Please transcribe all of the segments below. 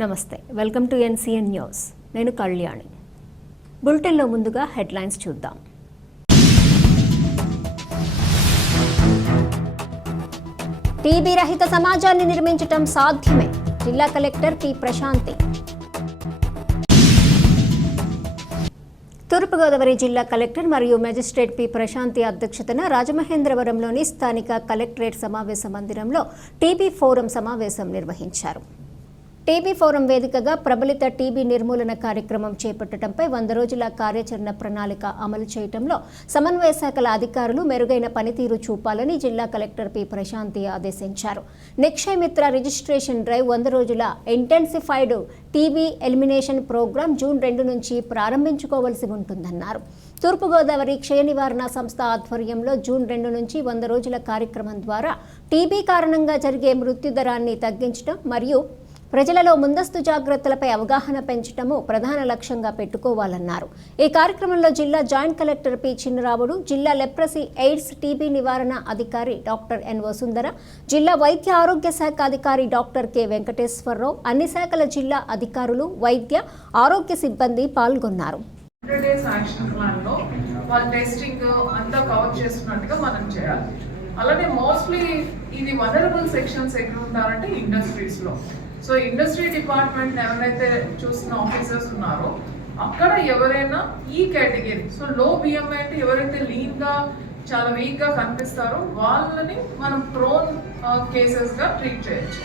నమస్తే. Welcome to NCN news. నేను కళ్యాణి. బులెటిన్లో ముందుగా హెడ్లైన్స్ చూద్దాం. టీబీ రహిత సమాజాన్ని నిర్మించటం సాధ్యమే. జిల్లా కలెక్టర్ పి. ప్రశాంతి. తూర్పుగోదావరి జిల్లా కలెక్టర్ మరియు మెజిస్ట్రేట్ పి. ప్రశాంతి అధ్యక్షతన రాజమహేంద్రవరంలోని స్థానిక కలెక్టరేట్ సమావేశ మందిరంలో టీబీ ఫోరం సమావేశం నిర్వహించారు. టీబీ ఫోరం వేదికగా ప్రబలిత టీబీ నిర్మూలన కార్యక్రమం చేపట్టడంపై వంద రోజుల కార్యాచరణ ప్రణాళిక అమలు చేయడంలో సమన్వయ శాఖల అధికారులు మెరుగైన పనితీరు చూపాలని జిల్లా కలెక్టర్ పి. ప్రశాంతి ఆదేశించారు. నిక్షయ్ మిత్ర రిజిస్ట్రేషన్ డ్రైవ్ వంద రోజుల intensified TB elimination programme June రెండు నుంచి ప్రారంభించుకోవలసి ఉంటుందన్నారు. తూర్పుగోదావరి క్షయ నివారణ సంస్థ ఆధ్వర్యంలో జూన్ రెండు నుంచి వంద రోజుల కార్యక్రమం ద్వారా టీబీ కారణంగా జరిగే మృత్యుదరాన్ని తగ్గించడం మరియు ప్రజలలో ముందస్తు జాగ్రత్తలపై అవగాహన పెంచడము ప్రధాన లక్ష్యంగా పెట్టుకోవాలన్నారు. ఈ కార్యక్రమంలో జిల్లా జాయింట్ కలెక్టర్ పి చిన్నరావుడు జిల్లా లెప్రసీ ఎయిడ్స్ టీబీ నివారణ అధికారి డాక్టర్ ఎన్ వసుంధర జిల్లా వైద్య ఆరోగ్య శాఖ అధికారి డాక్టర్ కె వెంకటేశ్వరరావు అన్ని శాఖల జిల్లా అధికారులు వైద్య ఆరోగ్య సిబ్బంది పాల్గొన్నారు. టెస్టింగ్ అంతా కవర్ చేస్తున్నట్టుగా మనం చేయాలి. అలానే మోస్ట్లీ ఇది వనరబుల్ సెక్షన్స్ ఎక్కడ ఉంటారంటే ఇండస్ట్రీస్లో సో ఇండస్ట్రీ డిపార్ట్మెంట్ ఎవరైతే చూస్తున్న ఆఫీసర్స్ ఉన్నారో అక్కడ ఎవరైనా ఈ కేటగిరీ సో లో బిఎంఐ అంటే ఎవరైతే లీన్గా చాలా వీక్గా కనిపిస్తారో వాళ్ళని మనం ప్రోన్ కేసెస్గా ట్రీట్ చేయొచ్చు.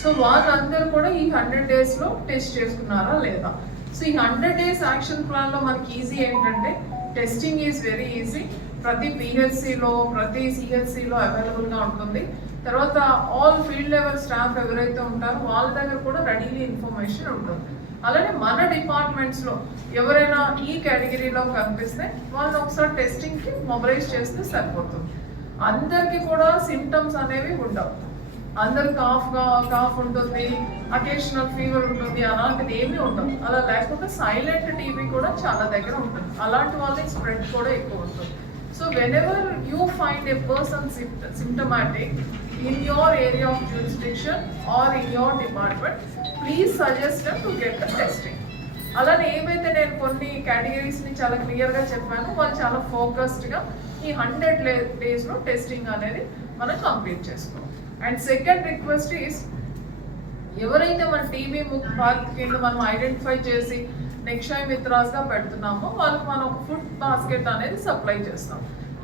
సో వాళ్ళందరూ కూడా ఈ హండ్రెడ్ డేస్లో టెస్ట్ చేసుకున్నారా లేదా? సో ఈ హండ్రెడ్ డేస్ యాక్షన్ ప్లాన్లో మనకి ఈజీ ఏంటంటే టెస్టింగ్ ఈజ్ వెరీ ఈజీ ప్రతి పిహెచ్సిలో ప్రతి సిహెచ్సిలో అవైలబుల్గా ఉంటుంది. తర్వాత ఆల్ ఫీల్డ్ లెవెల్ స్టాఫ్ ఎవరైతే ఉంటారో వాళ్ళ దగ్గర కూడా రెడీలీ ఇన్ఫర్మేషన్ ఉంటుంది. అలానే మన డిపార్ట్మెంట్స్లో ఎవరైనా ఈ కేటగిరీలో కనిపిస్తే వాళ్ళని ఒకసారి టెస్టింగ్ మొబలైజ్ చేస్తే సరిపోతుంది. అందరికీ కూడా సిమ్టమ్స్ అనేవి ఉండవు. అందరు కాఫ్ కాఫ్ ఉంటుంది అకేషనల్ ఫీవర్ ఉంటుంది అలాంటిది ఏమీ ఉండవు. అలా లేకపోతే సైలెంట్ టీవీ కూడా చాలా దగ్గర ఉంటుంది. అలాంటి వాళ్ళకి స్ప్రెడ్ కూడా ఎక్కువ ఉంటుంది. So whenever you find a person symptomatic in your area of jurisdiction or in your department please suggest to get the testing అలానే ఏవైతే నేను కొన్ని కేటగిరీస్ని చాలా క్లియర్గా చెప్పాను వాళ్ళు చాలా ఫోకస్డ్గా ఈ హండ్రెడ్ డేస్లో టెస్టింగ్ అనేది మనం కంప్లీట్ చేసుకోవాలి. అండ్ సెకండ్ రిక్వెస్ట్ ఈస్ ఎవరైతే మన టీబీ ముక్ పార్క్ కింద మనం ఐడెంటిఫై చేసి నిక్షయ్ మిత్రాస్గా పెడుతున్నామో. వాళ్ళకి మనం ఒక ఫుడ్ బాస్కెట్ అనేది సప్లై చేస్తాం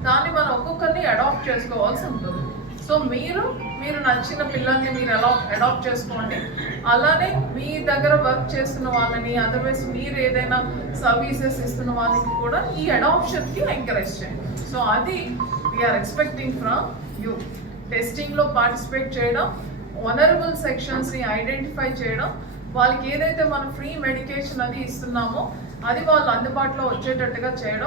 దాన్ని మనం ఒక్కొక్కరిని అడాప్ట్ చేసుకోవాల్సి ఉంటుంది. సో మీరు మీరు నచ్చిన పిల్లల్ని మీరు ఎలా అడాప్ట్ చేసుకోండి? అలానే మీ దగ్గర వర్క్ చేస్తున్న వాళ్ళని అదర్వైజ్ మీరు ఏదైనా సర్వీసెస్ ఇస్తున్న వాళ్ళకి కూడా ఈ అడాప్షన్కి ఎంకరేజ్ చేయండి. సో అది we are expecting from you టెస్టింగ్లో participate చేయడం వనరబుల్ సెక్షన్స్ని ఐడెంటిఫై చేయడం వాళ్ళకి ఏదైతే మనం ఫ్రీ మెడికేషన్ అది ఇస్తున్నామో అది వాళ్ళు అందుబాటులో వచ్చేటట్టుగా చేయడం